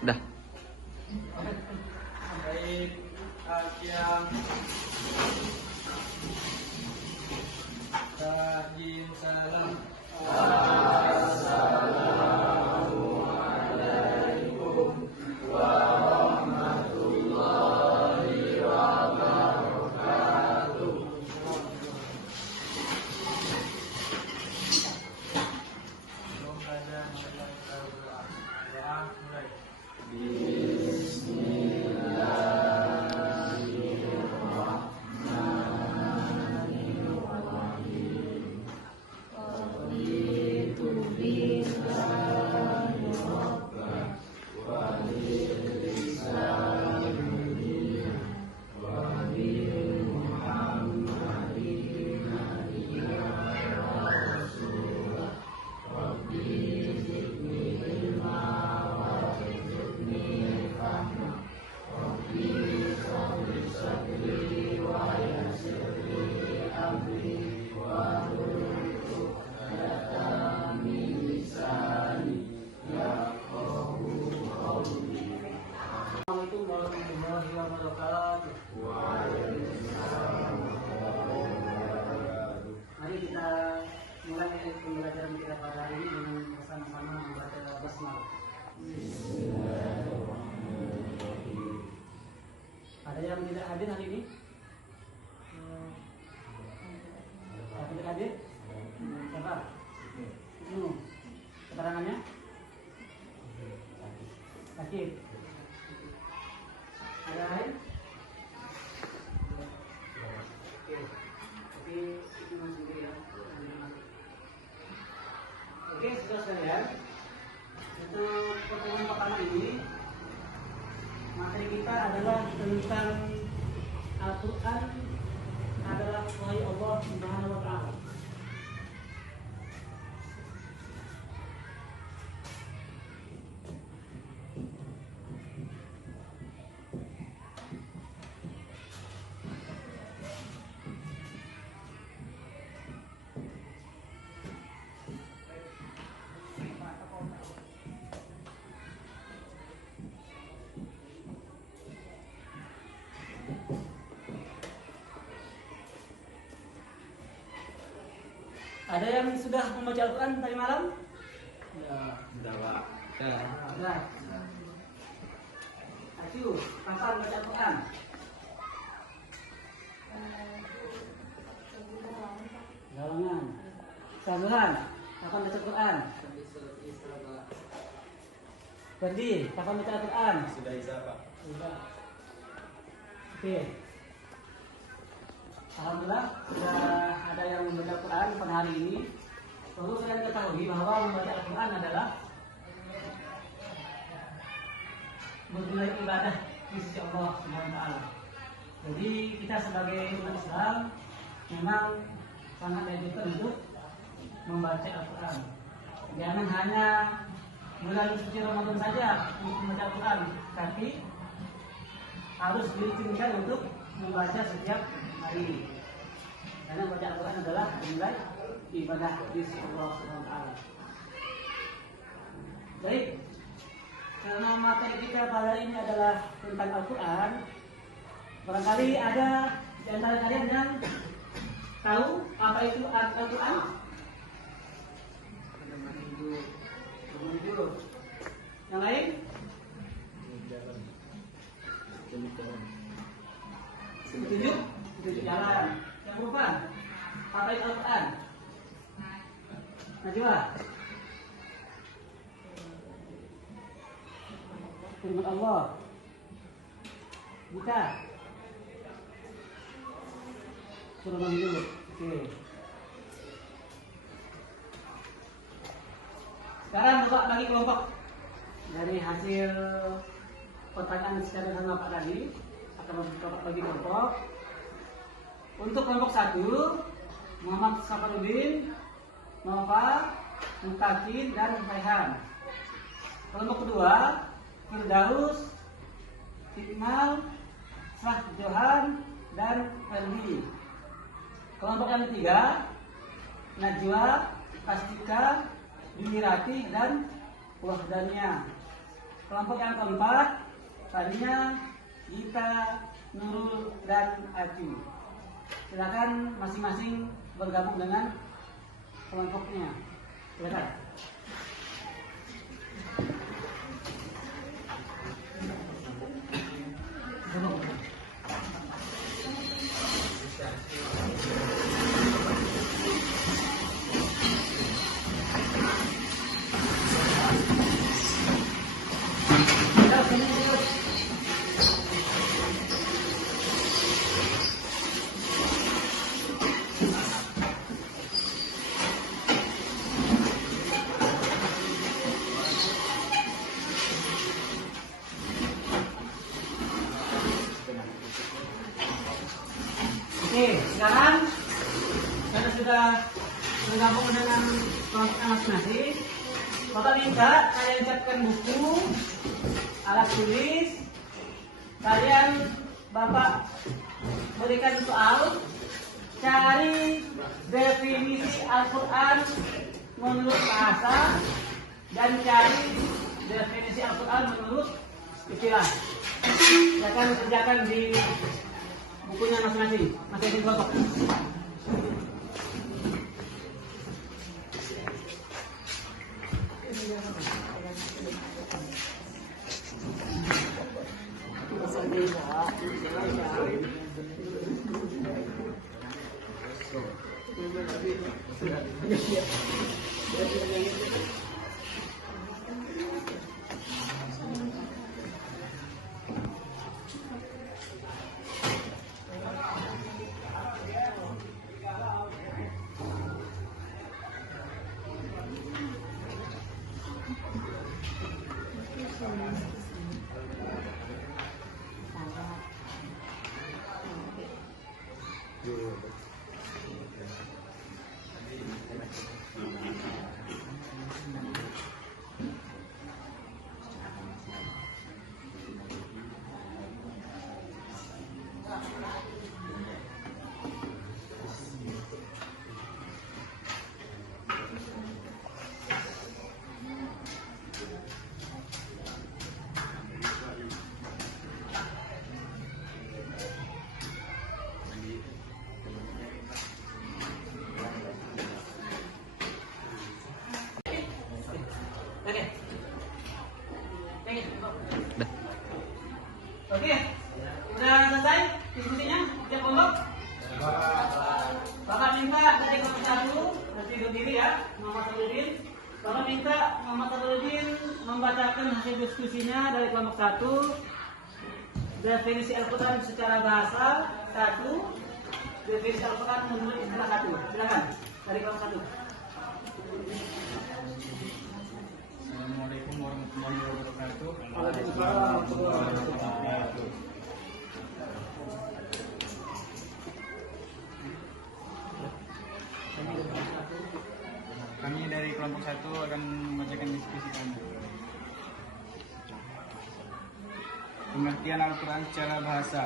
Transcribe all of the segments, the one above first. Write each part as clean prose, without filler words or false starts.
Udah. Baik, yang Tajim salam. Assalamualaikum warahmatullahi wabarakatuh. Assalamualaikum warahmatullahi wabarakatuh. Mari kita mulai pembelajaran kita pada hari ini dengan bersama-sama membaca basmalah. Ada yang tidak hadir hari ini? Yang tidak hadir? Siapa? Keterangannya? Sakit. Ada lain? Oke. Tapi itu sendiri ya. Oke, saudara sekalian. Untuk pertemuan pertama ini, materi kita adalah tentang Al-Quran adalah wahyu Allah Subhanahu wa Ta'ala. Ada yang sudah membaca Al-Quran tadi malam? Ya. Sudah, Pak. Sudah. Acu, kapan baca Al-Quran? Galangan. Sabuhan, kapan baca Al-Quran? Ferdi, kapan baca Al-Quran? Sudah Isa, Pak. Sudah. Oke. Alhamdulillah sudah ada yang membaca Al-Quran pada hari ini. Perlu kalian ketahui bahwa membaca Al-Quran adalah bernilai ibadah di sisi Allah Subhanahu wa Ta'ala. Jadi kita sebagai umat Islam memang sangat dianjurkan untuk membaca Al-Quran. Jangan hanya bulan suci Ramadan saja untuk membaca Al-Quran, tapi harus dirutinkan untuk membaca setiap hari. Karena membaca Al-Quran adalah nilai ibadah di sisi Allah Subhanahu wa Ta'ala. Baik, karena materi kita pada ini adalah tentang Al-Quran, barangkali ada di antara kalian yang tahu apa itu Al-Quran? Yang lain? Tunjuk jalan. Yang lupa apa itu Al-Quran? Najwa. Firman Allah. Buka. Surah Al-Anbiya. Oke. Sekarang coba bagi kelompok. Dari hasil pertanyaan secara sama Pak tadi, akan bagi kelompok. Untuk kelompok 1, Muhammad Safarudin, Nova, Mukakin, dan Raihan. Kelompok kedua, Firdaus, Iqmal, Sah Johan, dan Ferdi. Kelompok yang ketiga, Najwa, Pastika, Bimirati, dan Wahdania. Kelompok yang keempat, tadinya Gita, Nurul, dan Acu. Silakan masing-masing bergabung dengan kelompoknya. Silakan. Oke, sekarang karena sudah bergabung dengan kelompok masing-masing, Bapak minta kalian siapkan buku, alat tulis, kalian Bapak berikan soal, cari definisi Al-Quran menurut bahasa, dan cari definisi Al-Quran menurut istilah. Silakan kerjakan di bukunya masing-masing kelompok. Oke, udah selesai diskusinya tiap kelompok. Bapak minta dari kelompok satu, nanti berdiri ya, Muhammad Saludin. Bapak minta Muhammad Saludin membacakan hasil diskusinya dari kelompok satu. Definisi Al-Quran secara bahasa satu, definisi Al-Quran menurut istilah satu. Silakan dari kelompok satu. Assalamualaikum warahmatullahi wabarakatuh. Waalaikumsalam warahmatullahi wabarakatuh. Kami dari kelompok 1 akan membacakan diskusi kami. Pengertian Al-Quran secara bahasa.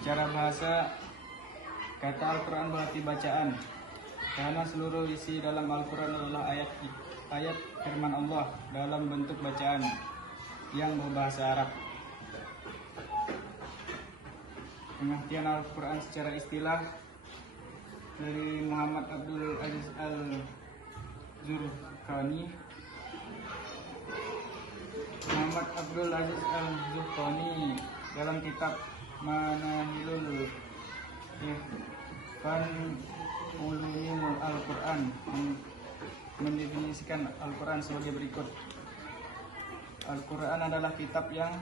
Secara bahasa, kata Al-Quran berarti bacaan. Karena seluruh isi dalam Al-Quran adalah ayat firman Allah dalam bentuk bacaan yang berbahasa Arab. Pengertian Al-Quran secara istilah dari Muhammad Abdul Aziz Al-Zurqani. Muhammad Abdul Aziz Al-Zurqani dalam kitab Manahilul Ifan Ulumul Al-Quran mendefinisikan Al-Quran sebagai berikut. Al-Quran adalah kitab yang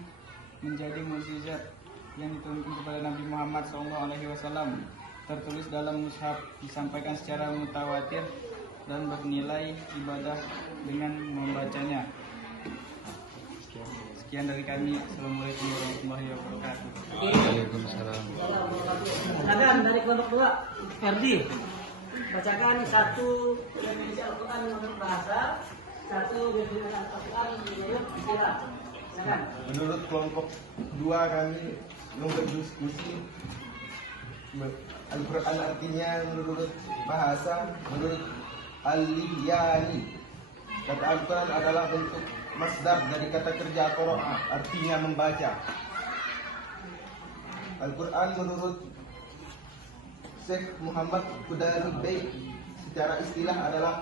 menjadi mukjizat yang diturunkan kepada Nabi Muhammad SAW, tertulis dalam mushaf, disampaikan secara mutawatir dan bernilai ibadah dengan membacanya. Sekian dari kami. Assalamualaikum warahmatullahi wabarakatuh. Waalaikumsalam. Silakan dari kelompok 2, Ferdi. Bacakan satu definisi Al-Quran menurut bahasa, satu definisi Al-Quran menurut istilah. Silakan. Menurut kelompok 2 kami berdiskusi Al-Quran artinya menurut bahasa, menurut Al-Liyani. Kata Al-Quran adalah bentuk masdar dari kata kerja qira'a, artinya membaca. Al-Quran menurut Syekh Muhammad Qudari Bey secara istilah adalah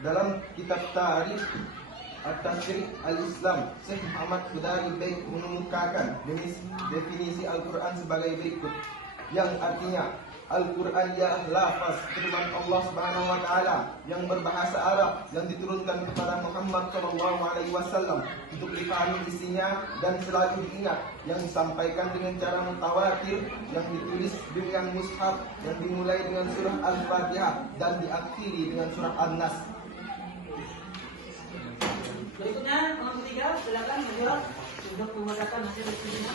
dalam kitab Tarikh At-Tashrih Al-Islam. Syekh Muhammad Qudari Bey mengemukakan definisi Al-Quran sebagai berikut, yang artinya Al-Quran ialah lafaz firman Allah Subhanahu wa taala yang berbahasa Arab yang diturunkan kepada Muhammad SAW untuk dipahami isinya dan selalu diingat, yang disampaikan dengan cara mutawatir, yang ditulis dengan mushaf, yang dimulai dengan surah Al-Fatihah dan diakhiri dengan surah An-Nas. Berikutnya nomor 3, silakan menjawab untuk membacakan hasil diskusinya.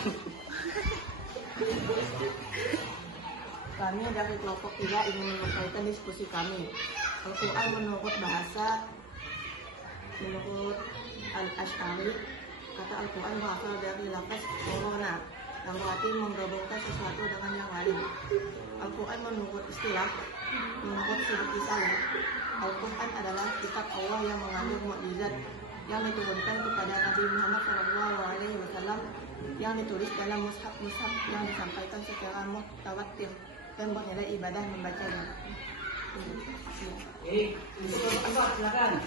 Kami dari kelompok 3 ingin menyampaikan diskusi kami. Al-Quran menurut bahasa, menurut Al-Ash'ari, kata Al-Quran berasal dari lafaz corona, yang berarti menggabungkan sesuatu dengan yang lain. Al-Quran menurut istilah, menurut Syekh Saleh, Al-Quran adalah kitab Allah yang mengandung mukjizat yang diturunkan kepada Nabi Muhammad SAW, yang ditulis dalam mushaf-mushaf yang disampaikan secara mutawatir dan bernilai ibadah membacanya. Baik, untuk silakan.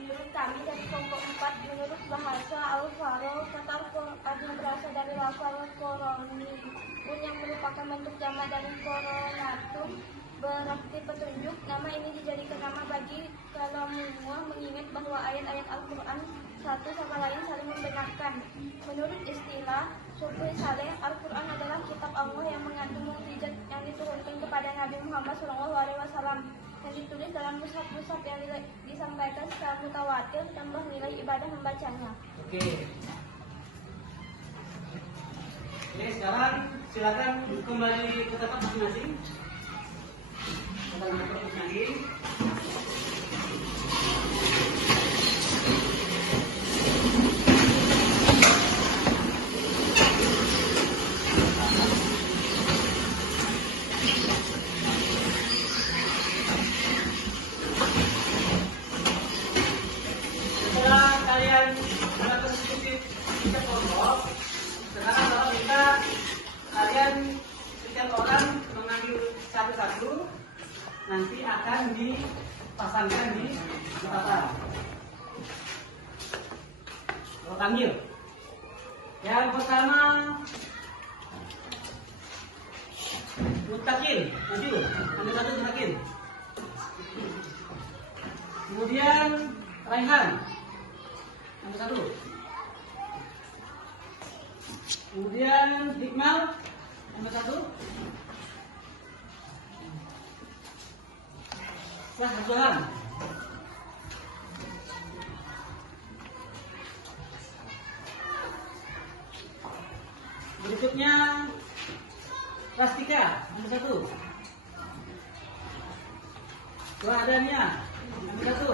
Menurut kami dari kelompok 4, menurut bahasa Al-Faro, kata Al-Quran yang berasal dari lafaz koroni, yang merupakan bentuk jamak dari koronatum, berarti petunjuk. Nama ini dijadikan nama bagi kalau semua mengingat bahwa ayat-ayat Al-Quran satu sama lain saling membenarkan. Menurut istilah Syekh Saleh, Al-Quran adalah kitab Allah yang mengandung mukjizat yang diturunkan kepada Nabi Muhammad SAW, yang ditulis dalam mushaf-mushaf yang disampaikan secara mutawatir dan bernilai ibadah membacanya. Oke, sekarang silakan kembali ke tempat masing-masing. Kembali ke tempat masing-masing. Setelah kalian melakukan diskusi tiga kelompok, sekarang kalau kita kalian setiap orang mengambil satu-satu, nanti akan dipasangkan di papan. Kalau panggil, yang pertama Mutakin, maju, ambil satu Mutakin. Kemudian Raihan, ambil satu. Kemudian Hikmal, ambil satu. Johan. Berikutnya Rastika, ambil satu. Adanya, ambil satu.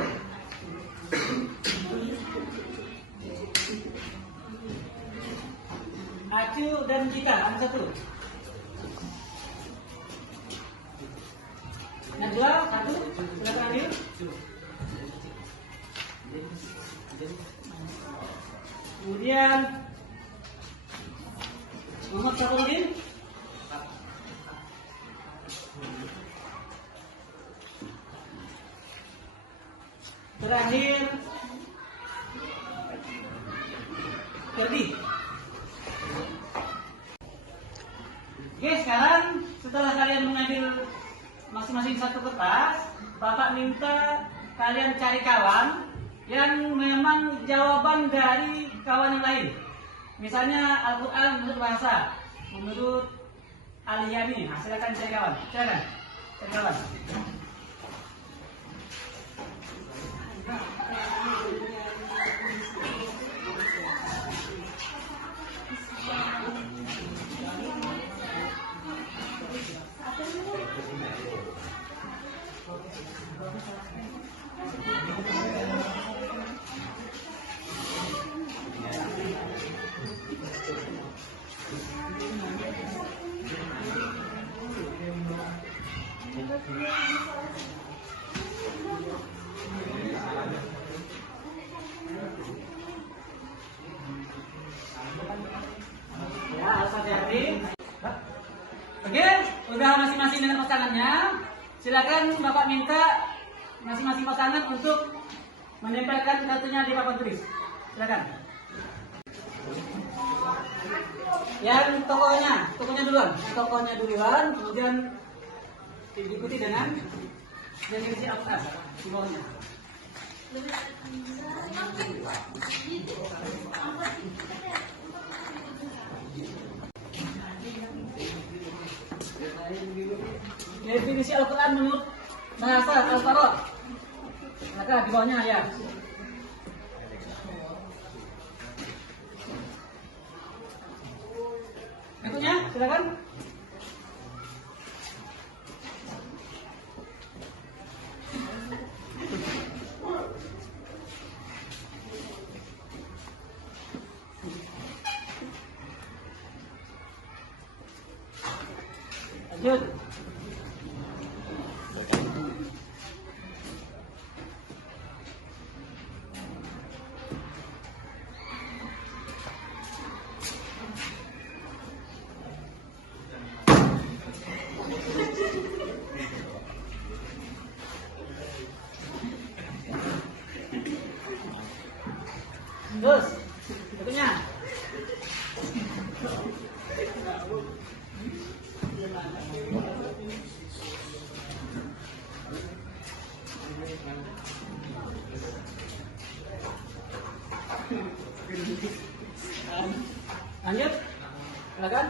Acu dan Jika, ambil satu. Najwa, satu. Silakan ambil. Kemudian Muhammad Safuddin. Terakhir Ferdi. Oke, sekarang setelah kalian mengambil masing-masing satu kertas, Bapak minta kalian cari kawan yang memang jawaban dari kawan yang lain. Misalnya Al-Quran menurut bahasa, menurut Aliyani. Nah, silakan cari kawan. Silakan cari kawan. sudah masing-masing dengan pasangannya, silakan Bapak minta masing-masing pasangan untuk menempelkan kartunya di papan tulis. Silakan. Yang tokohnya duluan, kemudian diikuti dengan definisi Al-Quran di bawahnya. Definisi Al-Quran menurut bahasa Al-Faro. Maka di bawahnya ya. Itunya, silakan. Lanjut. Terus, berikutnya. Lanjut, silakan.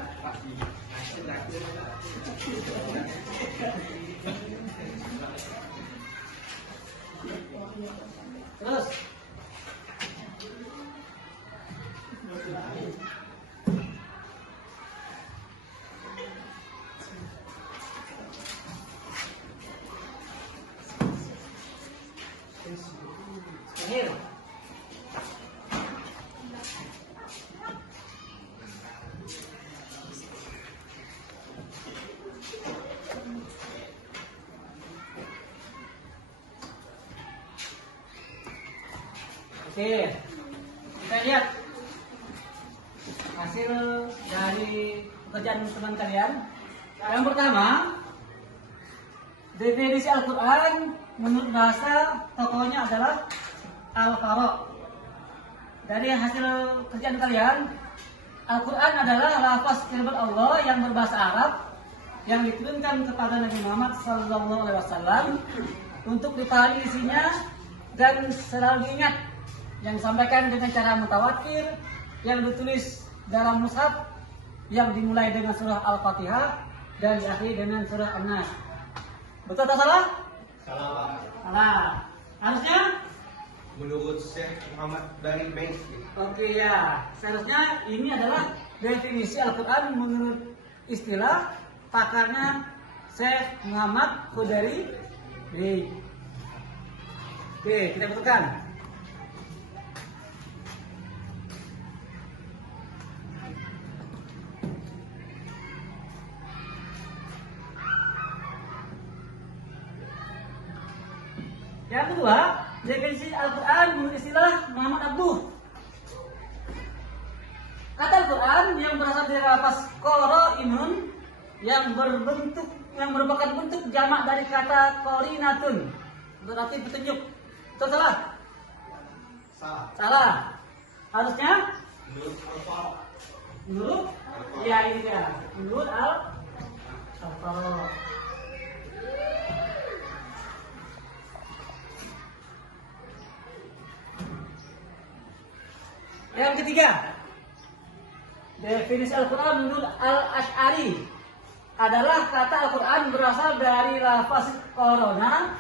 Terus. Akhir. Oke, kita lihat hasil dari pekerjaan teman kalian. Yang pertama, definisi Al-Quran menurut bahasa tokohnya adalah Al-Faro. Dari hasil kerjaan kalian, Al-Quran adalah lafaz firman Allah yang berbahasa Arab yang diturunkan kepada Nabi Muhammad SAW untuk dipahami isinya dan selalu diingat, yang disampaikan dengan cara mutawatir, yang ditulis dalam mushaf, yang dimulai dengan surah Al-Fatihah dan diakhiri dengan surah An-Nas. Betul atau salah? Salah. Salah. Harusnya? Menurut Syekh Muhammad dari Baik. Oke ya. Seharusnya ini adalah definisi Al-Quran menurut istilah pakarnya Syekh Muhammad Khudari. Oke, kita betulkan. Yang kedua, definisi Al-Quran menurut istilah Muhammad Abduh. Kata Al-Quran yang berasal dari lafaz qarainun yang merupakan bentuk jamak dari kata qarinatun, berarti petunjuk. Betul salah? Salah. Salah. Harusnya Menurut Al-Faro. menurut ya ini dia. Menurut Al-Faro. Yang ketiga, definisi Al-Quran menurut Al-Ash'ari adalah kata Al-Quran berasal dari lafaz korona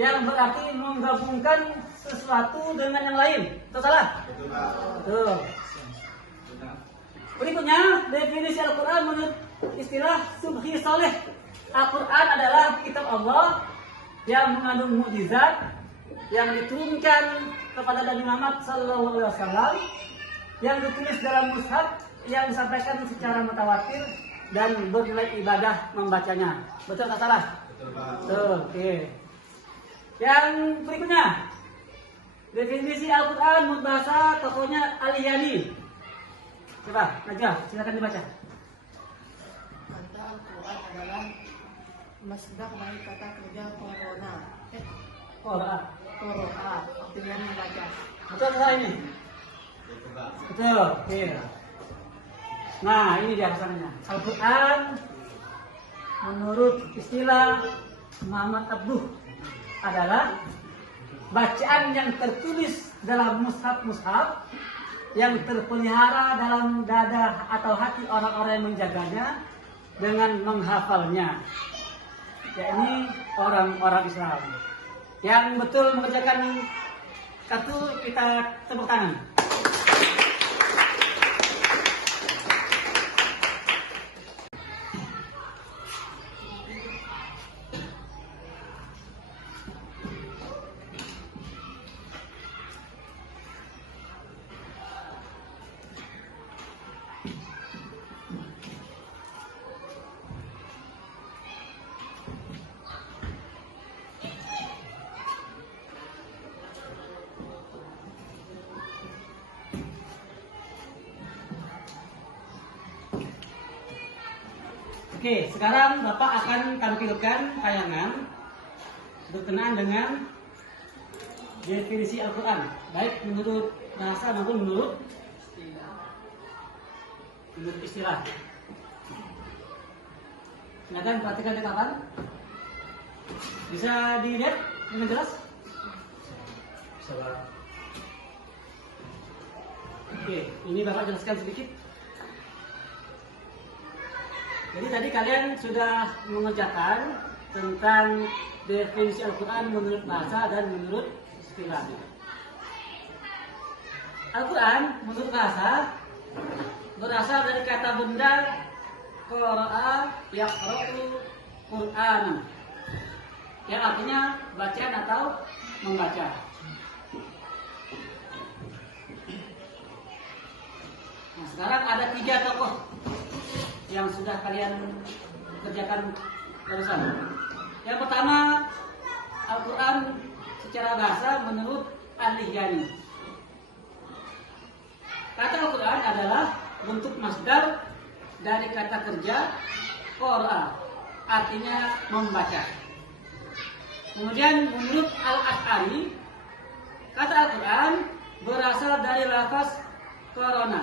yang berarti menggabungkan sesuatu dengan yang lain. Betul salah? Betul. Berikutnya, definisi Al-Quran menurut istilah Subhi Soleh. Al-Quran adalah kitab Allah yang mengandung mukjizat yang diturunkan kepada Nabi Muhammad SAW, yang ditulis dalam mushaf, yang disampaikan secara mutawatir dan bernilai ibadah membacanya. Betul atau salah? Betul. Oke. Yang berikutnya, definisi Al-Quran menurut bahasa tokohnya Al-Yani. Coba, Najwa, silakan dibaca. Kata Al-Quran adalah Masdar dari kata kerja corona. Qiraah. Qoro'a, artinya membaca. Betul salah ini? Betul. Oke. Nah, ini dia pesannya. Al-Quran menurut istilah Muhammad Abduh adalah bacaan yang tertulis dalam mushaf-mushaf yang terpelihara dalam dada atau hati orang-orang yang menjaganya dengan menghafalnya, yakni orang-orang Islam. Yang betul mengerjakan satu, kita tepuk tangan. Oke, sekarang Bapak akan tampilkan tayangan berkenaan dengan definisi Al-Quran, baik menurut bahasa maupun menurut istilah. Silakan perhatikan kapan. Bisa dilihat dengan jelas? Bisa. Oke, ini Bapak jelaskan sedikit. Jadi tadi kalian sudah mengerjakan tentang definisi Al-Quran menurut bahasa dan menurut istilah. Al-Quran menurut bahasa berasal dari kata benda qara'a yaqra'u Qur'an, yang artinya bacaan atau membaca. Nah, sekarang ada 3 tokoh yang sudah kalian kerjakan barusan. Yang pertama, Al-Quran secara bahasa menurut Al-Lihyani. Kata Al-Quran adalah bentuk masdar dari kata kerja qara'a, artinya membaca. Kemudian menurut Al-Ash'ari, kata Al-Quran berasal dari lafaz korona,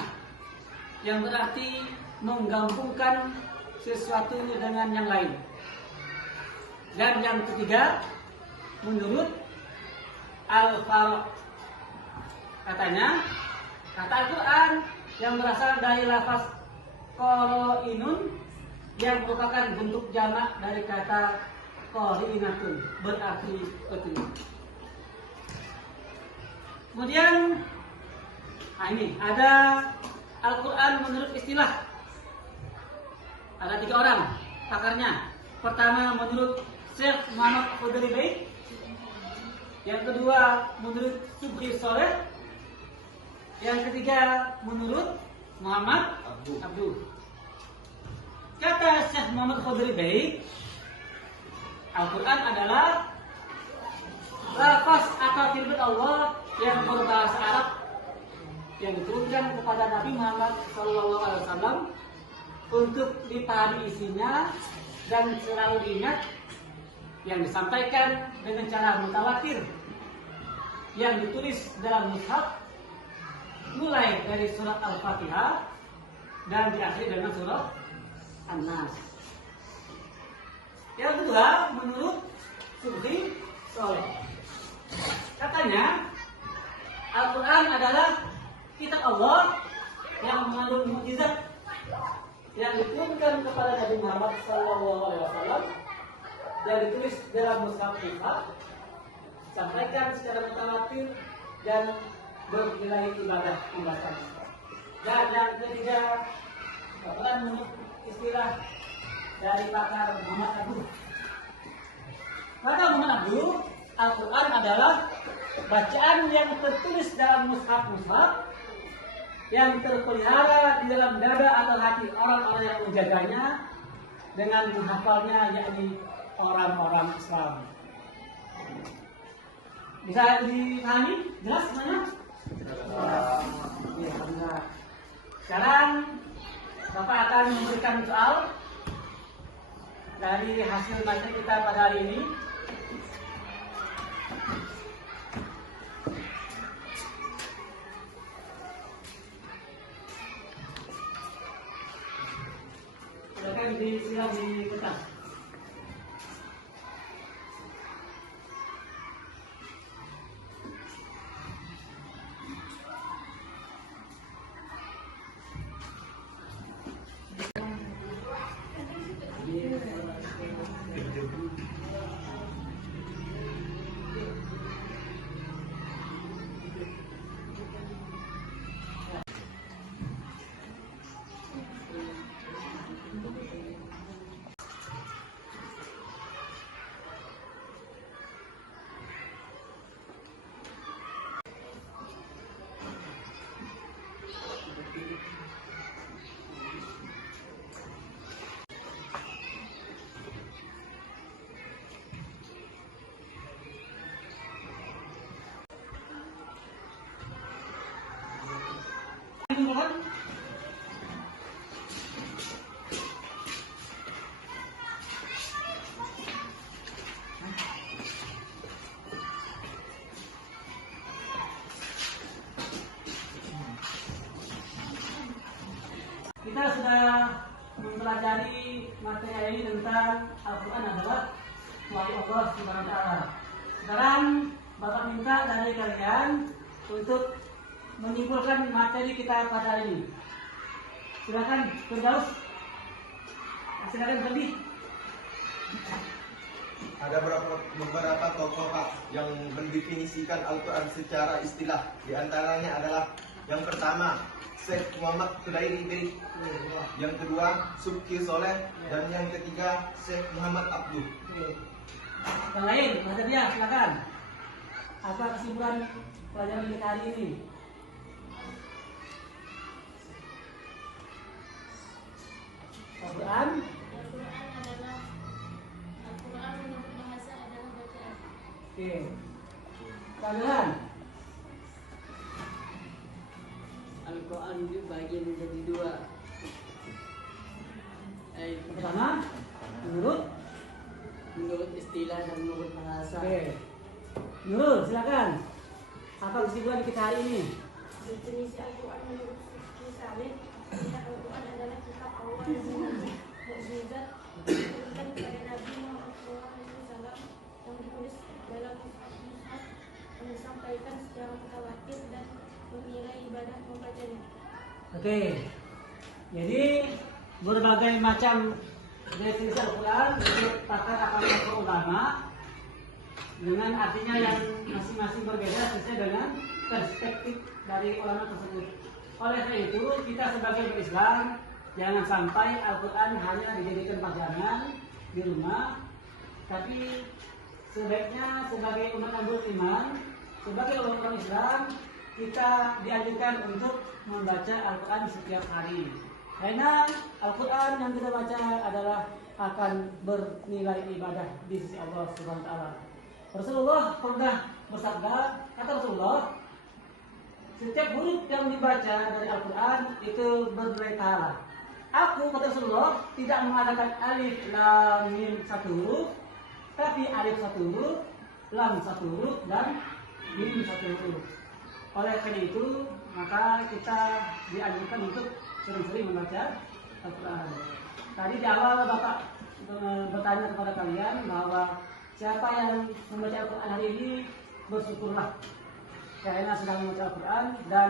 yang berarti menggabungkan sesuatu dengan yang lain. Dan yang ketiga, menurut Al-Faruq, katanya kata Al-Quran yang berasal dari lafaz qoro'inun, yang merupakan bentuk jamak dari kata qori'inatun, berarti petunjuk. Kemudian ini ada Al-Quran menurut istilah. Ada 3 orang pakarnya. Pertama menurut Syekh Muhammad Khudri Baik, yang kedua menurut Subhi Soleh, yang ketiga menurut Muhammad Abduh. Kata Syekh Muhammad Khudri Baik, Al-Quran adalah lafaz atau firman Allah yang berbahasa Arab yang diturunkan kepada Nabi Muhammad SAW untuk dipahami isinya dan selalu diingat, yang disampaikan dengan cara mutawatir, yang ditulis dalam mushaf mulai dari surat Al-Fatihah dan diakhiri dengan surat An-Nas. Yang kedua, menurut Subhi Soleh, katanya Al-Quran adalah kitab Allah yang mengandung mukjizat yang diturunkan kepada Nabi Muhammad SAW, yang ditulis dalam mushaf, sampaikan secara mutawatir dan bernilai ibadah pembacaan. Dan yang ketiga, Al-Quran menurut istilah dari pakar Muhammad Abduh. Maka Muhammad Abduh, Al-Quran adalah bacaan yang tertulis dalam mushaf-mushaf yang terpelihara di dalam dada atau hati orang-orang yang menjaganya dengan menghafalnya, yakni orang-orang Islam. Bisa dipahami? Jelas semuanya? Ya, benar. Sekarang Bapak akan memberikan soal dari hasil materi kita pada hari ini. Silakan disilang di kertas. Kita sudah mempelajari materi ini tentang Al-Quran adalah wahyu Allah Subhanahu wa Ta'ala. Sekarang Bapak minta dari kalian untuk menyimpulkan materi kita pada hari ini. Silakan Firdaus. Silakan Ferdi. Ada beberapa tokoh Pak yang mendefinisikan Al-Quran secara istilah. Di antaranya adalah yang pertama Syekh Muhammad Qudairi Bey, yang kedua Subki Soleh, dan yang ketiga Syekh Muhammad Abdul. Yang lain, Mas Dia, silakan. Apa kesimpulan pelajaran kita hari ini? Al-Quran menurut bahasa adalah bacaan. Oke. Kalian Al-Quran dibagi menjadi dua. yang pertama Menurut istilah dan menurut bahasa. Oke. Nurul, silakan. Apa kesimpulan kita hari ini? Definisi Al-Quran menurut Sufi Saleh, Al-Quran adalah kitab Allah yang mukjizat diberikan kepada Nabi Muhammad SAW yang ditulis dalam mushaf yang disampaikan secara mutawatir dan menilai ibadah membacanya. Oke. Jadi berbagai macam definisi Al-Quran menurut pakar akal ulama dengan artinya yang masing-masing berbeda sesuai dengan perspektif dari ulama tersebut. Oleh karena itu, kita sebagai berislam jangan sampai Al-Quran hanya dijadikan pajangan di rumah, tapi sebaiknya sebagai umat yang beriman, sebagai orang Islam, kita dianjurkan untuk membaca Al-Quran setiap hari. Karena Al-Quran yang kita baca adalah akan bernilai ibadah di sisi Allah Subhanahu wa Ta'ala. Rasulullah pernah bersabda, kata Rasulullah, setiap huruf yang dibaca dari Al-Quran itu bernilai pahala. Aku, kata Rasulullah, tidak mengadakan alif lam mim satu huruf, tapi alif satu huruf, lam satu huruf, dan mim satu huruf. Oleh karena itu, maka kita dianjurkan untuk sering-sering membaca Al-Quran. Tadi di awal Bapak bertanya kepada kalian bahwa siapa yang membaca Al-Quran hari ini, bersyukurlah karena sedang membaca Al-Quran dan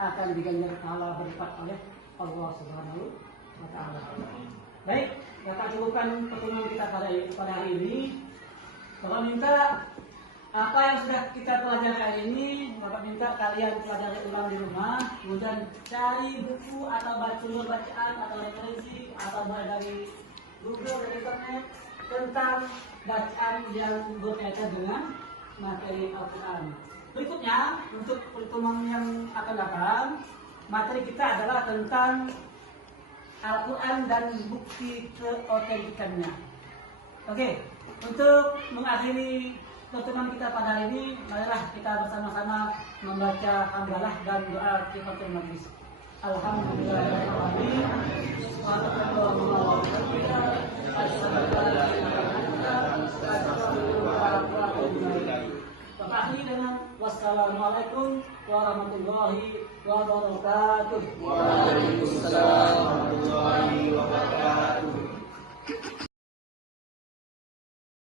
akan diganjar pahala berlipat oleh Allah Subhanahu wa Ta'ala. Baik, Bapak cukupkan pertemuan kita pada hari ini. Bapak minta apa yang sudah kita pelajari hari ini, Bapak minta kalian pelajari ulang di rumah, kemudian cari buku atau bacaan atau referensi atau mulai dari Google dan internet tentang bacaan yang berkaitan dengan materi Al-Quran. Berikutnya, untuk pertemuan yang akan datang, materi kita adalah tentang Al-Quran dan bukti keautentikannya. Oke, untuk mengakhiri pertemuan kita pada hari ini, marilah kita bersama-sama membaca hamdalah dan doa kifatul majlis. Alhamdulillahirabbil alamin. Wa sallallahu alaihi wa sallam. Wassalamualaikum warahmatullahi wabarakatuh. Waalaikumsalam.